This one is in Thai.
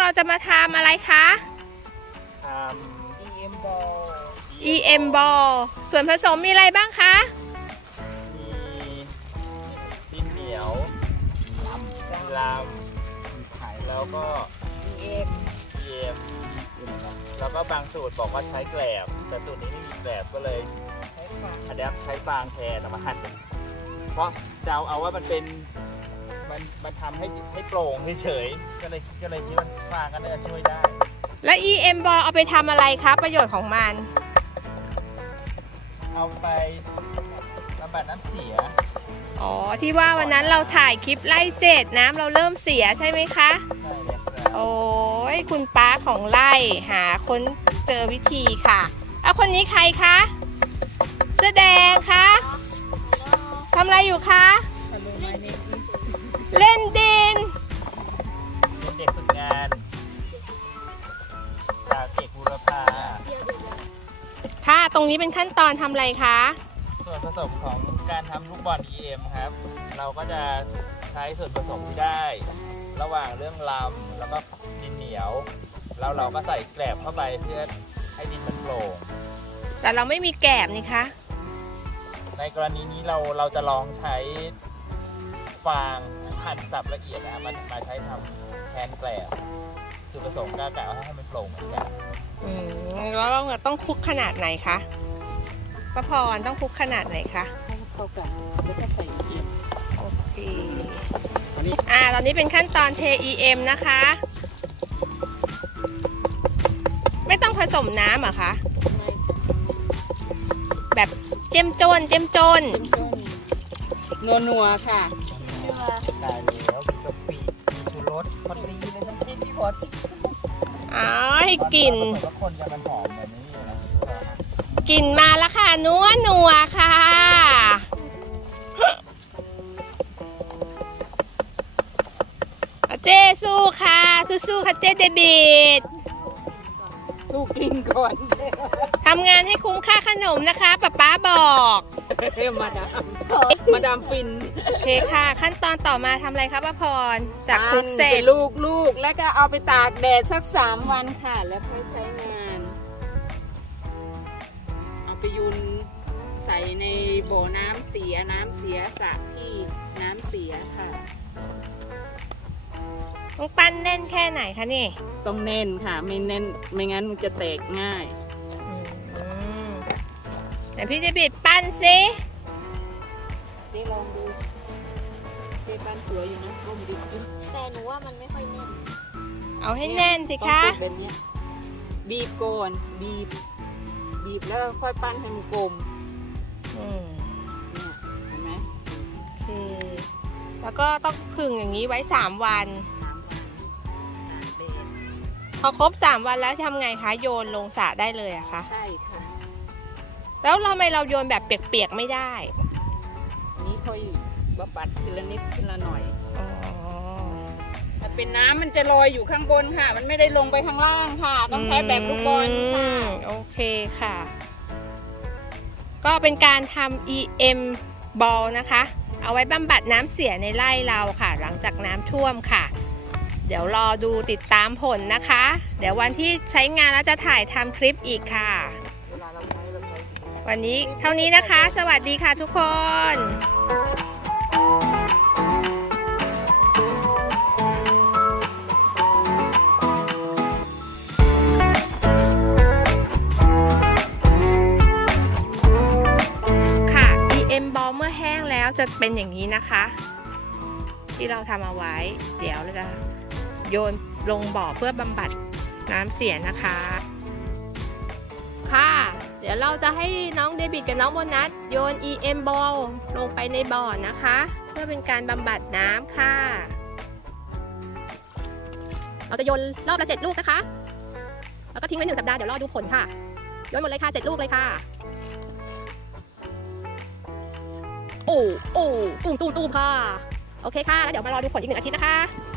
เราจะมาทำอะไรคะทำ EM ball EM ball ส่วนผสมมีอะไรบ้างคะมีดินเหนียวลำแล้วก็ EM EM แล้วก็บางสูตรบอกว่าใช้แกลบแต่สูตรนี้ไม่มีแกลบก็เลยใช้ความอันนี้ใช้ฟางแทนเอามาหั่นเป็นเพราะจะเอาว่ามันเป็นมันทำให้โปร่งเฉยๆก็เลยคิดว่าฟางก็น่าจะช่วยได้และ EM ball เอาไปทำอะไรคะประโยชน์ของมันเอาไปบำบัดน้ำเสียอ๋อที่ว่าวันนั้นเราถ่ายคลิปไล่เจ็ดน้ำเราเริ่มเสียใช่ไหมคะใช่เลยครับโอ้ยคุณป้าของไล่หาค้นเจอวิธีค่ะเอาคนนี้ใครคะเสื้อแดงคะทำอะไรอยู่คะฮัลโหลมาเนมเล่นดินเป็นเด็กฝึกงานจากเอกบุรพาค่ะตรงนี้เป็นขั้นตอนทำอะไรคะส่วนผสมของการทำลูกบอล EM ครับ เราก็จะใช้ส่วนผสมที่ได้ ระหว่างเรื่องลำแล้วก็ดินเหนียว แล้วเราก็ใส่แกลบเข้าไปเพื่อให้ดินมันโปร่งแต่เราไม่มีแกบนี่คะในกรณีนี้เราจะลองใช้ฟางหั่นสับละเอียดนะมาใช้ทำแทนแกลบจุดประสงค์ก็กะว่าให้มันโปร่งเหมือนกันแล้วเราต้องคลุกขนาดไหนคะป้าพรต้องคลุกขนาดไหนคะให้เข้ากันแล้วก็ใส่ EM โอเคอันนี้ตอนนี้เป็นขั้นตอนเท EM นะคะ ไม่ต้องผสมน้ำเหรอคะง่ายแบบเจ้มจนเข้มข้นนัวๆค่ะตายแล้วมีกะปิมีชูรสพอดีเลยน้ำจิ้มที่พอดีอ๋อให้กลิ่นเหมือนว่าคนจะมันหอมแบบนี้นะกลิ่นมาแล้วค่ะนัวนัวค่ะเจสู้ค่ะสู้ๆค่ะเจเดบิดสู้กินก่อนทำงานให้คุ้มค่าขนมนะคะป๊าบอกมาดามฟินโอเคค่ะ ขั้นตอนต่อมาทำอะไรคะป้าพรจากคลุกเสร็จเป็นลูกแล้วก็เอาไปตากแดดสัก3 วันค่ะ แล้วค่อยใช้งาน เอาไปยุนใส่ในบ่อน้ำเสียสระที่น้ำเสียค่ะต้องปั้นแน่นแค่ไหนคะนี่ต้องแน่นค่ะ ไม่แน่นไม่งั้นมันจะแตกง่ายแต่พี่จะบิดปั้นซิเจ๊ลองดูเจ๊ปั้นสวยอยู่นะร่มดิบอยู่แต่หนูว่ามันไม่ค่อยแน่นเอาให้แน่นสิต้องคะกดแบบเนี้ยบีบก่อนบีบแล้วค่อยปั้นให้มันกลม เนี่ยเห็นไหมโอเค แล้วก็ต้องผึ่งอย่างนี้ไว้3 วัน 3 วันตากแดดพอครบ3 วันแล้วทำไงคะ โยนลงสระได้เลยอะคะใช่ค่ะแล้วทำไมเราโยนแบบเปียกๆไม่ได้อันนี้ค่อยบำบัดทีละนิดทีละหน่อยอ๋อถ้าเป็นน้ำมันจะลอยอยู่ข้างบนค่ะ มันไม่ได้ลงไปข้างล่างค่ะ ต้องใช้แบบลูกบอลค่ะโอเคค่ะ ก็เป็นการทำ EM ball นะคะ เอาไว้บำบัดน้ำเสียในไร่เราค่ะ หลังจากน้ำท่วมค่ะ เดี๋ยวรอดูติดตามผลนะคะ เดี๋ยววันที่ใช้งานแล้วจะถ่ายทำคลิปอีกค่ะเวลาเราใช้วันนี้เท่านี้นะคะ สวัสดีค่ะทุกคน ค่ะ EM ball เมื่อแห้งแล้วจะเป็นอย่างนี้นะคะ ที่เราทำเอาไว้ เดี๋ยวเราจะโยนลงบ่อเพื่อบำบัดน้ำเสียนะคะ ค่ะ เดี๋ยวเราจะให้น้องเดบิดกับน้องโบนัสโยน EM ball ลงไปในบ่อนะคะ เพื่อเป็นการบำบัดน้ำค่ะ เราจะโยนรอบละ7 ลูกนะคะ แล้วก็ทิ้งไว้1 สัปดาห์เดี๋ยวรอดูผลค่ะ โยนหมดเลยค่ะ7 ลูกเลยค่ะ โอ้ตูมค่ะ โอเคค่ะแล้วเดี๋ยวมารอดูผลอีก1 อาทิตย์นะคะ